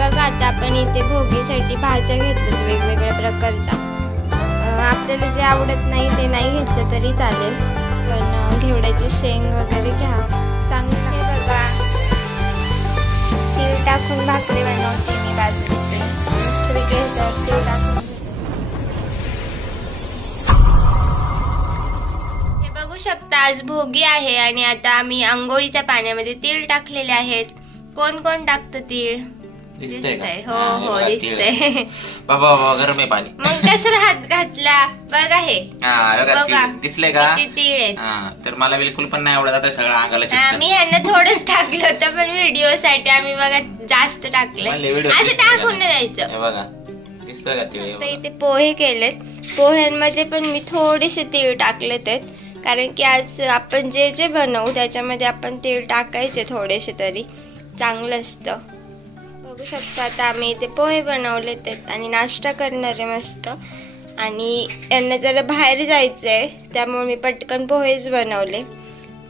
बघा आता आपण इथे भोगीसाठी भाज्या घेतल्या वेगवेगळ्या प्रकारच्या. आपल्याला जे आवडत नाही ते नाही घेतलं तरी चालेल, पण घेवड्याची शेंग वगैरे घ्या, चांगलं. हे बघा तीळ टाकून भाकरी बनवते मी बाजरीची. मस्तपैकी ह्याच्यावर तीळ टाकून हे बघू शकता. आज भोगी आहे आणि आता आम्ही अंघोळीच्या पाण्यामध्ये तीळ टाकलेले आहेत. कोण कोण टाकतं तीळ? दिसतंय. हो हो दिसतंय. बाबा बाबा गरम आहे पाणी. मग कशाला हात घातला? बघा हे बघा दिसले का? तीळ आहेत. तर मला बिलकुल पण नाही आवडत आता सगळं अंगाला. मी ह्यांना थोडंच टाकलं होतं, पण व्हिडिओ साठी आम्ही बघा जास्त टाकले. असं टाकून नाही द्यायचं. बघा दिसतंय का तीळ? इथे पोहे केलेत. पोह्यांमध्ये पण मी थोडेसे तीळ टाकलेत आहेत, कारण की आज आपण जे जे बनवू त्याच्यामध्ये आपण तीळ टाकायचे थोडेसे, तरी चांगलं असतं. बघू शकता आता आम्ही इथे पोहे बनवलेत आणि नाश्ता करणार आहे मस्त. आणि यांना जरा बाहेर जायचंय त्यामुळे मी पटकन पोहेच बनवले.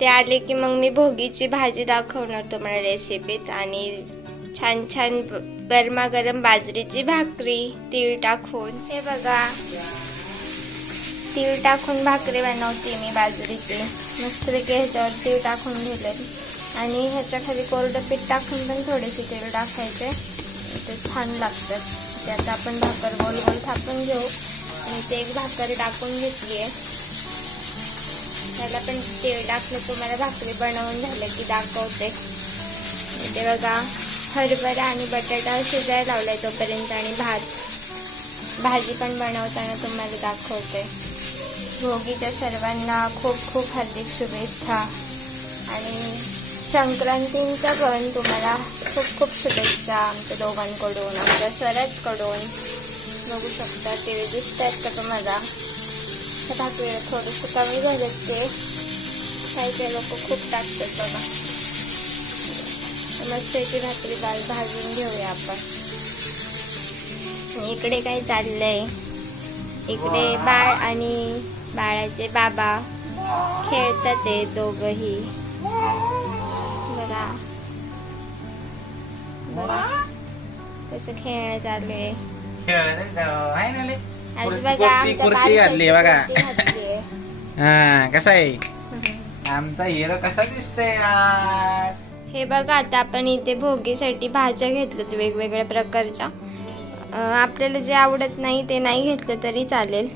ते आले की मग मी भोगीची भाजी दाखवणार तुम्हाला रेसिपीत. आणि छान छान गरमागरम बाजरीची भाकरी तीळ टाकून. हे बघा तीळ टाकून भाकरी बनवते मी बाजरीची. मस्तपैकी ह्याच्यावर तीळ टाकून घेतले आणि ह्याच्या खाली कोरडं पीठ टाकून पण थोडेसे तीळ टाकायचे, ते छान लागतात. ते आता आपण भाकर गोल गोल थापून घेऊ. आणि ते एक भाकर टाकून घेतली आहे, त्याला पण तीळ टाकलं. तुम्हाला भाकरी बनवून झालं की दाखवते. ते बघा हरभरा आणि बटाटा शिजायला लावलाय तोपर्यंत, आणि भाजी पण बनवताना तुम्हाला दाखवते. भोगीच्या सर्वांना खूप खूप हार्दिक शुभेच्छा आणि संक्रांतींचा पण तुम्हाला खूप खूप शुभेच्छा आमच्या दोघांकडून, आमच्या स्वराजकडून. बघू शकता तीळ दिसत आहेत का तुम्हाला? भाकरीला थोडंसं कमी झालं ते, काही लोक खूप टाकतात बघा. मस्त याची भाकरी भाजून घेऊया आपण. इकडे काय चाललंय? इकडे बाळ आणि बाळाचे बाबा खेळतात ते दोघही. बघा कसं खेळणं चालू आहे. बघा कसा आहे आमचा हिरो, कसा दिसतोय. हे बघा आता आपण इथे भोगीसाठी भाज्या घेतल्यात वेगवेगळ्या प्रकारच्या. आपल्याला जे आवडत नाही ते नाही घेतलं तरी चालेल,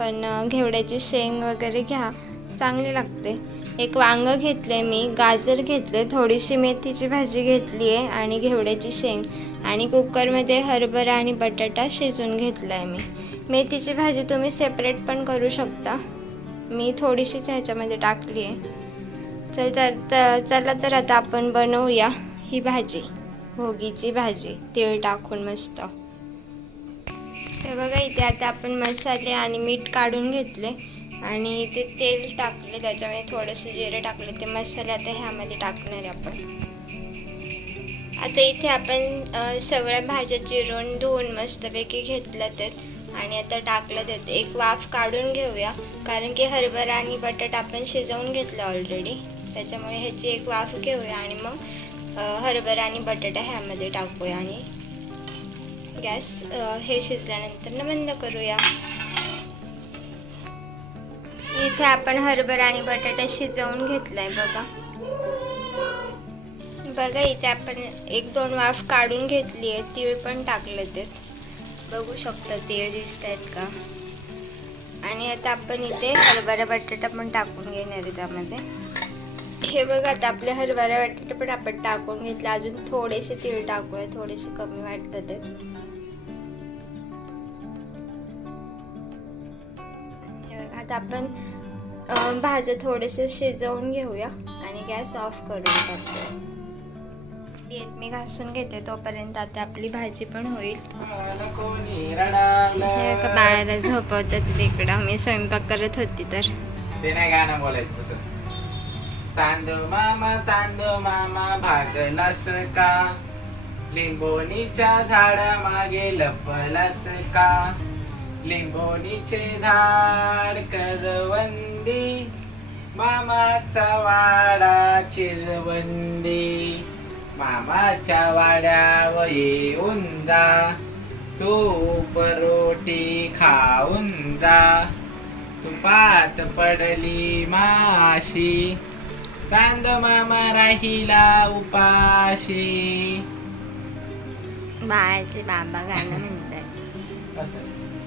पण घेवड्याची शेंग वगैरे घ्या, चांगली लागते. एक वांग घेतलंय मी, गाजर घेतले, थोडीशी मेथीची भाजी घेतली आहे आणि घेवड्याची शेंग. आणि कुकरमध्ये हरभरा आणि बटाटा शिजवून घेतलाय मी. मेथीची भाजी तुम्ही सेपरेट पण करू शकता, मी थोडीशीच ह्याच्यामध्ये टाकली आहे. चला तर आता आपण बनवूया ही भाजी, भोगीची भाजी तीळ टाकून मस्त. हे बघा इथे आता आपण मसाले आणि मीठ काढून घेतले आणि ते तेल टाकले, त्याच्यामध्ये थोडेसे जिरे टाकले. ते मसाले आता ह्यामध्ये टाकणार आहे आपण. आता इथे आपण सगळ्या भाज्या चिरून धुवून मस्तपैकी घेतल्या तर आणि आता टाकलं त्यात. एक वाफ काढून घेऊया, कारण की हरभरा आणि बटाटा आपण शिजवून घेतलं ऑलरेडी, त्याच्यामुळे ह्याची एक वाफ घेऊया आणि मग हरभरा आणि बटाटा ह्यामध्ये टाकूया आणि गॅस हे शिजल्यानंतर बंद करूया. इथे आपण हरभरा आणि बटाटा शिजवून घेतलाय बघा. इथे आपण 1-2 वाफ काढून घेतली आहे. तीळ पण टाकले ते, बघू शकता तीळ दिसत आहेत का. आणि आता आपण इथे हरभरा बटाटा पण टाकून घेणार आहे त्यामध्ये. हे बघा आता आपले हरभरा बटाटा पण आपण टाकून घेतले. अजून थोडेसे तीळ टाकूया, थोडेसे कमी वाटतात ते. आता आपण भाज्या थोडेसे शिजवून घेऊया आणि गॅस ऑफ करून टाकूया. मी घासून घेते तोपर्यंत आता आपली भाजी पण होईल. बाळाला झोपवतात तिकडं, मी स्वयंपाक करत होती तर. ते नाही गाणं बोलायचं. चांदो मामा भागलास का, लिंबोणीच्या झाडा मागे लपलास का, लिंबोणीचे झाड करवंदी, मामाचा वाडा चिरवंदी, मामाच्या वाड्यावर येऊन जा, तूप रोटी खाऊन जा. तुपात पडली माशी, चांद मामा राहिला उपाशी. बाळाचे बाबा गाणं म्हणतात.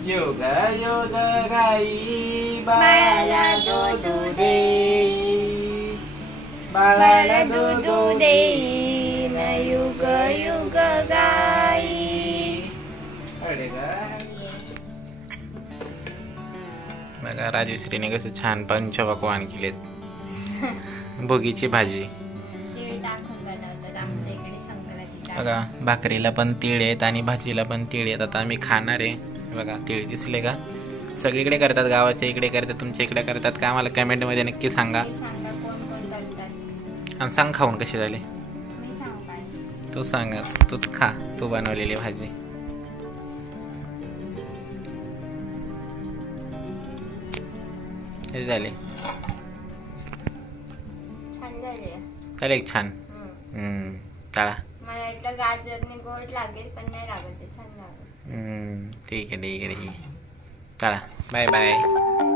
योग योग गाई बाळाला दूध देई, बाळाला दूध देईन युग युग गाई. बघा राजश्रीने कसं छान पंचपक्वान केलेत. भोगीची भाजी तीळ टाकून बनवतात आमच्या इकडे संक्रांतीला. बघा, भाकरीला पण तीळ आहेत आणि भाजीला पण तीळ आहेत. आता आम्ही खाणार आहे. बघा तीळ दिसले का? सगळीकडे करतात, गावाच्या इकडे करतात, तुमच्या इकडे करतात का? आम्हाला कमेंटमध्ये नक्की सांगा. सांगा कोण कोण करतात आणि सांग खाऊन कसे झाले. मी सांगू काय? तू सांगस, तूच खा, तू बनवलेली भाजी. हे झाले छान झाले. चालेल एक छान. चला मला वाटलं गाजरने गोड लागेल पण नाही लागत, ते छान लागत. ठीक आहे ठीक आहे ठीक आहे. चला बाय बाय.